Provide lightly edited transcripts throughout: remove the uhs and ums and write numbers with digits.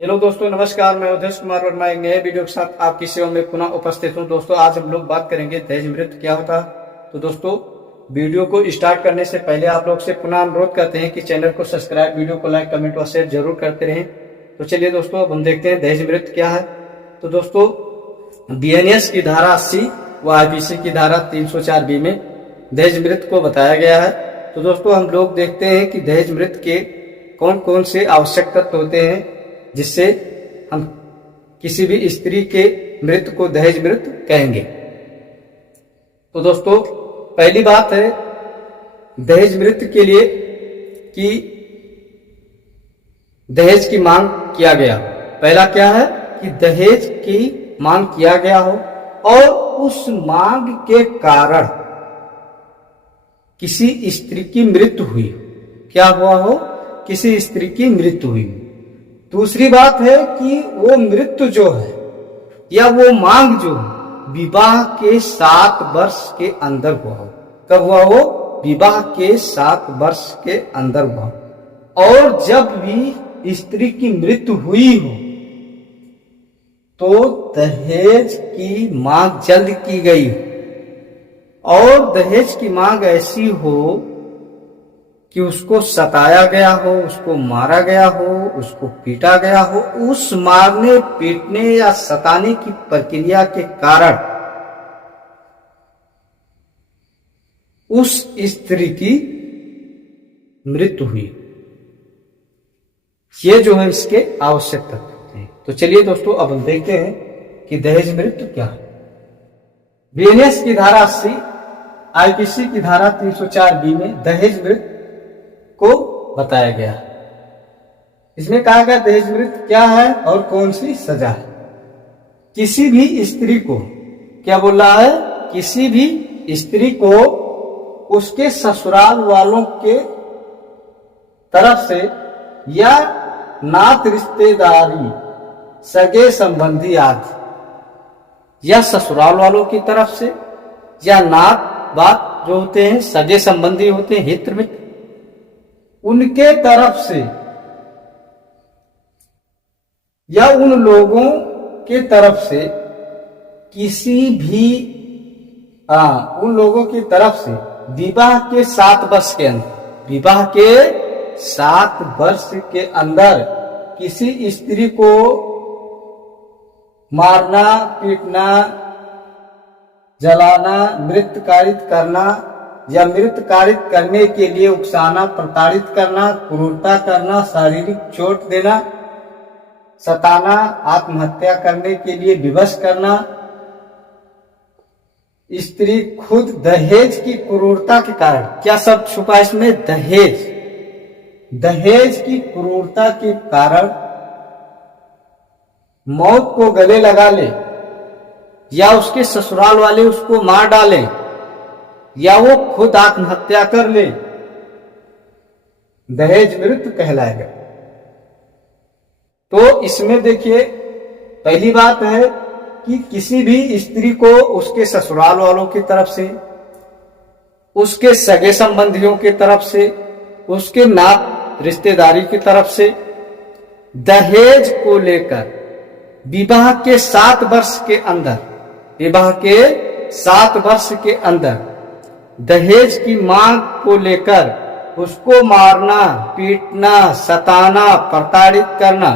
Hello दोस्तों, नमस्कार। मैं उदेश कुमार वर्मा एक नए वीडियो के साथ आपकी सेवा में पुनः उपस्थित हूं। दोस्तों, आज हम लोग बात करेंगे दहेज मृत्यु क्या होता है। तो दोस्तों, वीडियो को स्टार्ट करने से पहले आप लोग से पुनः अनुरोध करते हैं कि चैनल को सब्सक्राइब, वीडियो को लाइक, कमेंट और शेयर जरूर करते रहें। तो चलिए दोस्तों, अब हम देखते हैं दहेज मृत्यु क्या है। तो दोस्तों, बीएनएस की धारा 80 व आईपीसी की धारा 304B में दहेज मृत्यु को बताया गया है। तो दोस्तों, हम लोग देखते हैं कि दहेज मृत्यु के कौन कौन से आवश्यक तत्व होते हैं जिससे हम किसी भी स्त्री के मृत्यु को दहेज मृत्यु कहेंगे। तो दोस्तों, पहली बात है दहेज मृत्यु के लिए कि दहेज की मांग किया गया। पहला क्या है कि दहेज की मांग किया गया हो और उस मांग के कारण किसी स्त्री की मृत्यु हुई। क्या हुआ हो? किसी स्त्री की मृत्यु हुई। दूसरी बात है कि वो मृत्यु जो है या वो मांग जो विवाह के 7 वर्ष के अंदर हुआ हो। कब हुआ हो? विवाह के 7 वर्ष के अंदर हुआ। और जब भी स्त्री की मृत्यु हुई हो तो दहेज की मांग जल्द की गई हो और दहेज की मांग ऐसी हो कि उसको सताया गया हो, उसको मारा गया हो, उसको पीटा गया हो। उस मारने, पीटने या सताने की प्रक्रिया के कारण उस स्त्री की मृत्यु हुई। ये जो है इसके आवश्यक तत्व हैं। तो चलिए दोस्तों, अब हम देखते हैं कि दहेज मृत्यु क्या है। बीएनएस की धारा 80, आईपीसी की धारा 304B में दहेज मृत्यु को बताया गया। इसमें कहा गया दहेज मृत्यु क्या है और कौन सी सजा है। किसी भी स्त्री को, क्या बोल रहा है, किसी भी स्त्री को उसके ससुराल वालों के तरफ से या नात रिश्तेदारी, सगे संबंधी आदि, या ससुराल वालों की तरफ से या नात बात जो होते हैं, सगे संबंधी होते हैं, हित मित्र, उनके तरफ से या उन लोगों के तरफ से किसी भी उन लोगों की तरफ से विवाह के 7 वर्ष के अंदर, विवाह के 7 वर्ष के अंदर किसी स्त्री को मारना, पीटना, जलाना, मृत्युकारित करना या मृत्युकारित करने के लिए उकसाना, प्रताड़ित करना, क्रूरता करना, शारीरिक चोट देना, सताना, आत्महत्या करने के लिए विवश करना। स्त्री खुद दहेज की क्रूरता के कारण, क्या सब छुपा इसमें? दहेज, दहेज की क्रूरता के कारण मौत को गले लगा ले, या उसके ससुराल वाले उसको मार डालें, या वो खुद आत्महत्या कर ले, दहेज मृत्यु कहलाएगा। तो इसमें देखिए, पहली बात है कि किसी भी स्त्री को उसके ससुराल वालों की तरफ से, उसके सगे संबंधियों की तरफ से, उसके नात रिश्तेदारी की तरफ से दहेज को लेकर विवाह के 7 वर्ष के अंदर, विवाह के 7 वर्ष के अंदर दहेज की मांग को लेकर उसको मारना, पीटना, सताना, प्रताड़ित करना,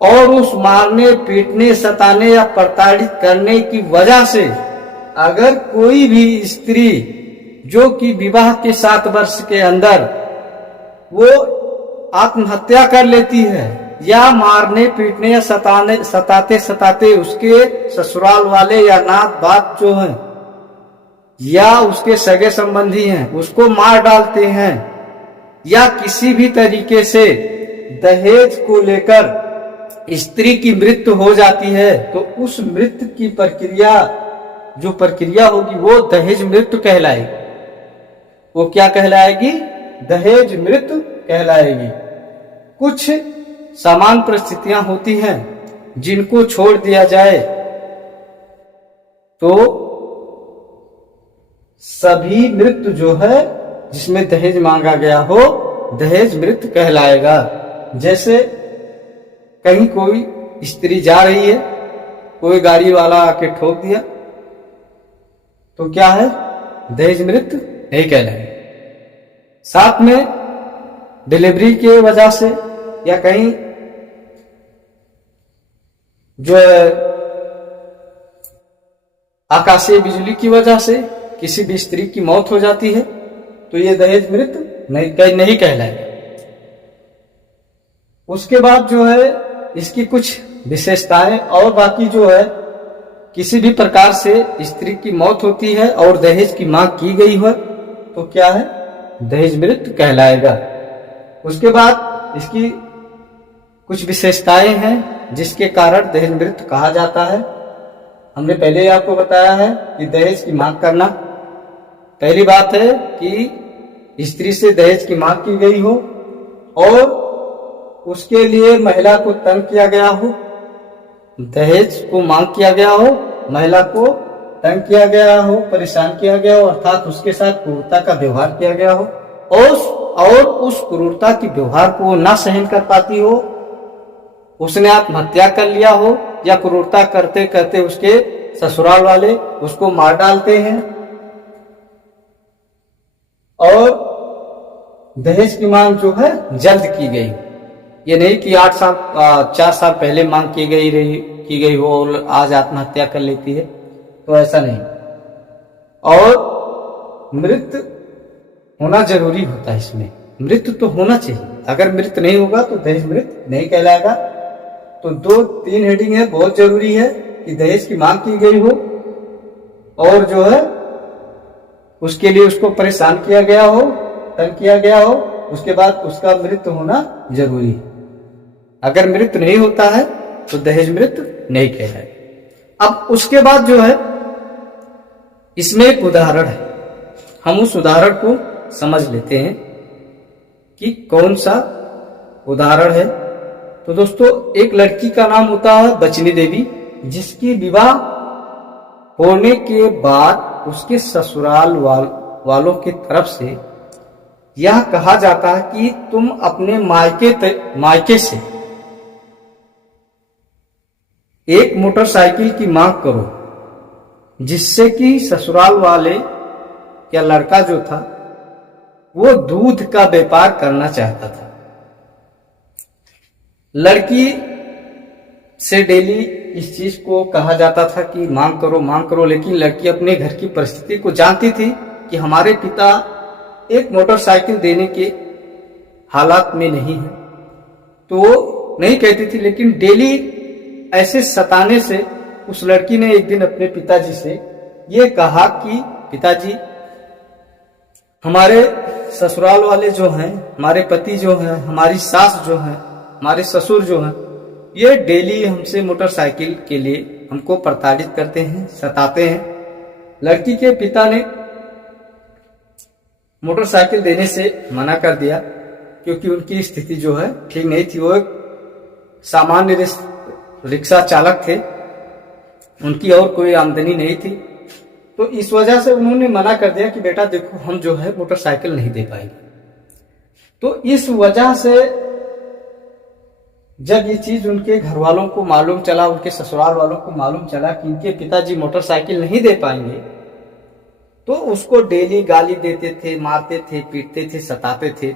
और उस मारने, पीटने, सताने या प्रताड़ित करने की वजह से अगर कोई भी स्त्री जो कि विवाह के 7 वर्ष के अंदर वो आत्महत्या कर लेती है, या मारने, पीटने या सताते सताते उसके ससुराल वाले या नात बात जो है या उसके सगे संबंधी हैं उसको मार डालते हैं, या किसी भी तरीके से दहेज को लेकर स्त्री की मृत्यु हो जाती है, तो उस मृत्यु की प्रक्रिया, जो प्रक्रिया होगी वो दहेज मृत्यु कहलाएगी। वो क्या कहलाएगी? दहेज मृत्यु कहलाएगी। कुछ समान परिस्थितियां होती हैं जिनको छोड़ दिया जाए तो सभी मृत्यु जो है जिसमें दहेज मांगा गया हो, दहेज मृत्यु कहलाएगा। जैसे कहीं कोई स्त्री जा रही है, कोई गाड़ी वाला आके ठोक दिया, तो क्या है, दहेज मृत्यु नहीं कहलाएगा। साथ में डिलीवरी के वजह से या कहीं जो है आकाशीय बिजली की वजह से किसी भी स्त्री की मौत हो जाती है, तो ये दहेज मृत्यु नहीं कहलाएगा। उसके बाद जो है इसकी कुछ विशेषताएं, और बाकी जो है किसी भी प्रकार से स्त्री की मौत होती है और दहेज की मांग की गई हो, तो क्या है, दहेज मृत्यु कहलाएगा। उसके बाद इसकी कुछ विशेषताएं हैं जिसके कारण दहेज मृत्यु कहा जाता है। हमने पहले ही आपको बताया है कि दहेज की मांग करना, पहली बात है कि स्त्री से दहेज की मांग की गई हो और उसके लिए महिला को तंग किया गया हो, दहेज को मांग किया गया हो, महिला को तंग किया गया हो, परेशान किया गया हो, अर्थात उसके साथ क्रूरता का व्यवहार किया गया हो और उस क्रूरता की व्यवहार को वो ना सहन कर पाती हो, उसने आत्महत्या कर लिया हो, या क्रूरता करते करते उसके ससुराल वाले उसको मार डालते हैं। और दहेज की मांग जो है जल्द की गई, ये नहीं कि 4 साल पहले मांग की गई हो और आज आत्महत्या कर लेती है, तो ऐसा नहीं। और मृत्यु होना जरूरी होता है, इसमें मृत्यु तो होना चाहिए, अगर मृत्यु नहीं होगा तो दहेज मृत्यु नहीं कहलाएगा। तो 2-3 हेडिंग है, बहुत जरूरी है कि दहेज की मांग की गई हो और जो है उसके लिए उसको परेशान किया गया हो, तंग किया गया हो, उसके बाद उसका मृत्यु होना जरूरी है। अगर मृत्यु नहीं होता है तो दहेज मृत्यु नहीं कहलाएगा। अब उसके बाद जो है इसमें एक उदाहरण है, हम उस उदाहरण को समझ लेते हैं कि कौन सा उदाहरण है। तो दोस्तों, एक लड़की का नाम होता है बचनी देवी, जिसकी विवाह होने के बाद उसके ससुराल वालों की तरफ से यह कहा जाता है कि तुम अपने मायके से एक मोटरसाइकिल की मांग करो, जिससे कि ससुराल वाले या लड़का जो था वो दूध का व्यापार करना चाहता था। लड़की से डेली इस चीज को कहा जाता था कि मांग करो, लेकिन लड़की अपने घर की परिस्थिति को जानती थी कि हमारे पिता एक मोटरसाइकिल देने के हालात में नहीं है, तो वो नहीं कहती थी। लेकिन डेली ऐसे सताने से उस लड़की ने एक दिन अपने पिताजी से ये कहा कि पिताजी, हमारे ससुराल वाले जो हैं, हमारे पति जो हैं, हमारी सास जो हैं, हमारे ससुर जो हैं, ये डेली हमसे मोटरसाइकिल के लिए हमको प्रताड़ित करते हैं, सताते हैं। लड़की के पिता ने मोटरसाइकिल देने से मना कर दिया, क्योंकि उनकी स्थिति जो है ठीक नहीं थी। वो एक सामान्य रिक्शा चालक थे, उनकी और कोई आमदनी नहीं थी। तो इस वजह से उन्होंने मना कर दिया कि बेटा देखो, हम जो है मोटरसाइकिल नहीं दे पाएंगे। तो इस वजह से जब ये चीज उनके घर वालों को मालूम चला, उनके ससुराल वालों को मालूम चला कि इनके पिताजी मोटरसाइकिल नहीं दे पाएंगे, तो उसको डेली गाली देते थे, मारते थे, पीटते थे, सताते थे।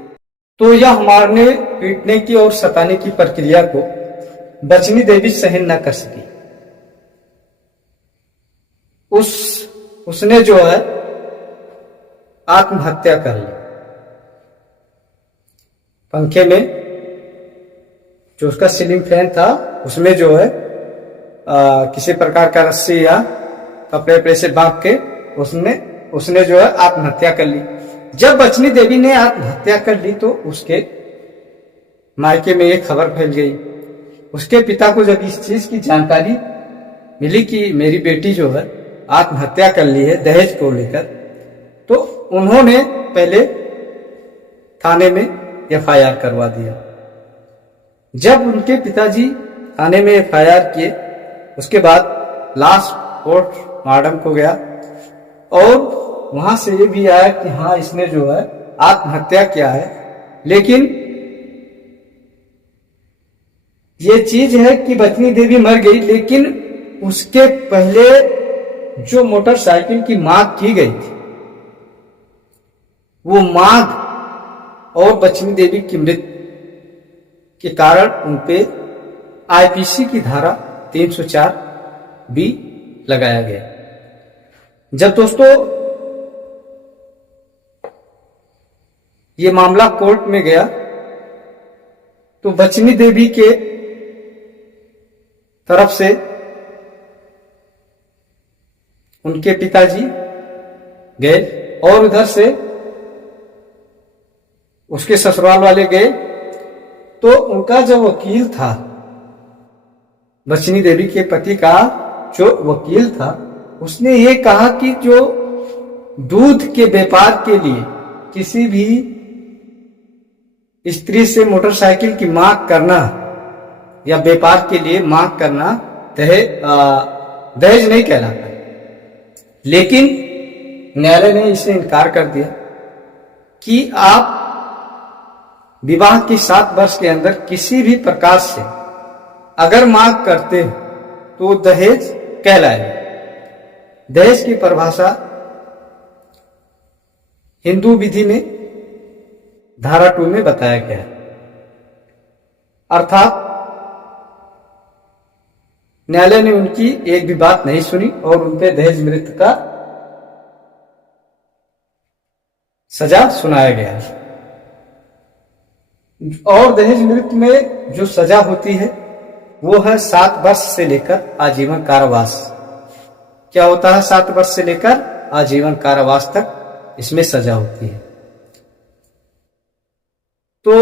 तो यह मारने पीटने की और सताने की प्रक्रिया को बचनी देवी सहन न कर सकी। उसने जो है आत्महत्या कर ली। पंखे में जो उसका सीलिंग फैन था, उसमें जो है किसी प्रकार का रस्सी या कपड़े से बांध के उसने जो है आत्महत्या कर ली। जब बचनी देवी ने आत्महत्या कर ली तो उसके मायके में एक खबर फैल गई। उसके पिता को जब इस चीज की जानकारी मिली कि मेरी बेटी जो है आत्महत्या कर ली है दहेज को लेकर, तो उन्होंने पहले थाने में FIR करवा दिया। जब उनके पिताजी थाने में FIR किए, उसके बाद लाश पोस्टमार्टम को गया और वहां से ये भी आया कि हाँ, इसने जो है आत्महत्या किया है। लेकिन ये चीज है कि बचनी देवी मर गई, लेकिन उसके पहले जो मोटरसाइकिल की मांग की गई थी, वो मांग और बचनी देवी की मृत्यु के कारण उनपे आईपीसी की धारा 304 भी लगाया गया। जब दोस्तों ये मामला कोर्ट में गया तो बचनी देवी के तरफ से उनके पिताजी गए और उधर से उसके ससुराल वाले गए। तो उनका जो वकील था, बचनी देवी के पति का जो वकील था, उसने ये कहा कि जो दूध के व्यापार के लिए किसी भी स्त्री से मोटरसाइकिल की मांग करना या व्यापार के लिए मांग करना दहेज नहीं कहलाता। लेकिन न्यायालय ने इसे इनकार कर दिया कि आप विवाह के 7 वर्ष के अंदर किसी भी प्रकार से अगर मांग करते हो तो दहेज कहलाएगा। दहेज की परिभाषा हिंदू विधि में धारा 2 में बताया गया है। अर्थात न्यायालय ने उनकी एक भी बात नहीं सुनी और उनपे दहेज मृत्यु का सजा सुनाया गया है। और दहेज मृत्यु में जो सजा होती है वो है 7 वर्ष से लेकर आजीवन कारावास। क्या होता है? 7 वर्ष से लेकर आजीवन कारावास तक इसमें सजा होती है। तो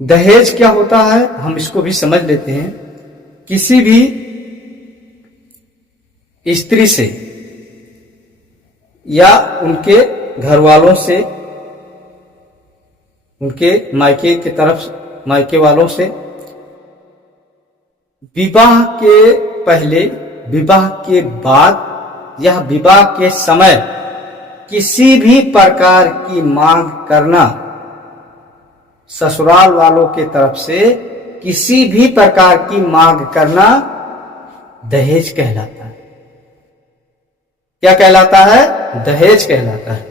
दहेज क्या होता है हम इसको भी समझ लेते हैं। किसी भी स्त्री से या उनके घर वालों से, उनके मायके की तरफ मायके वालों से विवाह के पहले, विवाह के बाद या विवाह के समय किसी भी प्रकार की मांग करना, ससुराल वालों के तरफ से किसी भी प्रकार की मांग करना दहेज कहलाता है। क्या कहलाता है? दहेज कहलाता है।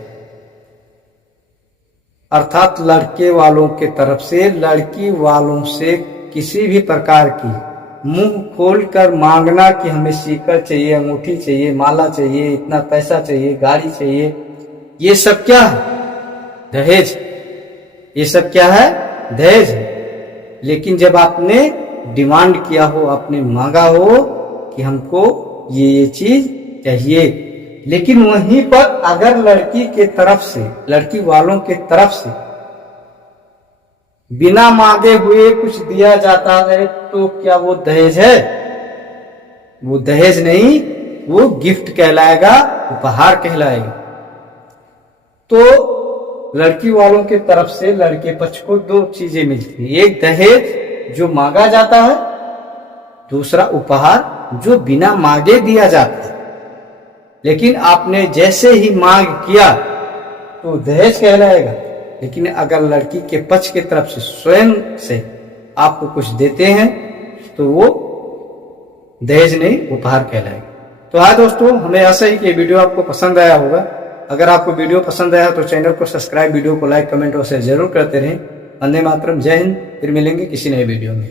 अर्थात लड़के वालों के तरफ से लड़की वालों से किसी भी प्रकार की मुंह खोलकर मांगना कि हमें सीकर चाहिए, अंगूठी चाहिए, माला चाहिए, इतना पैसा चाहिए, गाड़ी चाहिए, ये सब क्या है? दहेज। ये सब क्या है? दहेज। लेकिन जब आपने डिमांड किया हो, आपने मांगा हो कि हमको ये चीज चाहिए, लेकिन वहीं पर अगर लड़की के तरफ से, लड़की वालों के तरफ से बिना मांगे हुए कुछ दिया जाता है तो क्या वो दहेज है? वो दहेज नहीं, वो गिफ्ट कहलाएगा, उपहार कहलाएगा। तो लड़की वालों के तरफ से लड़के पक्ष को 2 चीजें मिलती है। एक दहेज जो मांगा जाता है, दूसरा उपहार जो बिना मांगे दिया जाता है। लेकिन आपने जैसे ही मांग किया तो दहेज कहलाएगा। लेकिन अगर लड़की के पक्ष की तरफ से स्वयं से आपको कुछ देते हैं तो वो दहेज नहीं, उपहार कहलाएगा। तो हाँ दोस्तों, हमें आशा है कि ये वीडियो आपको पसंद आया होगा। अगर आपको वीडियो पसंद आया तो चैनल को सब्सक्राइब, वीडियो को लाइक, कमेंट और शेयर जरूर करते रहें। वंदे मातरम। जय हिंद। फिर मिलेंगे किसी नए वीडियो में।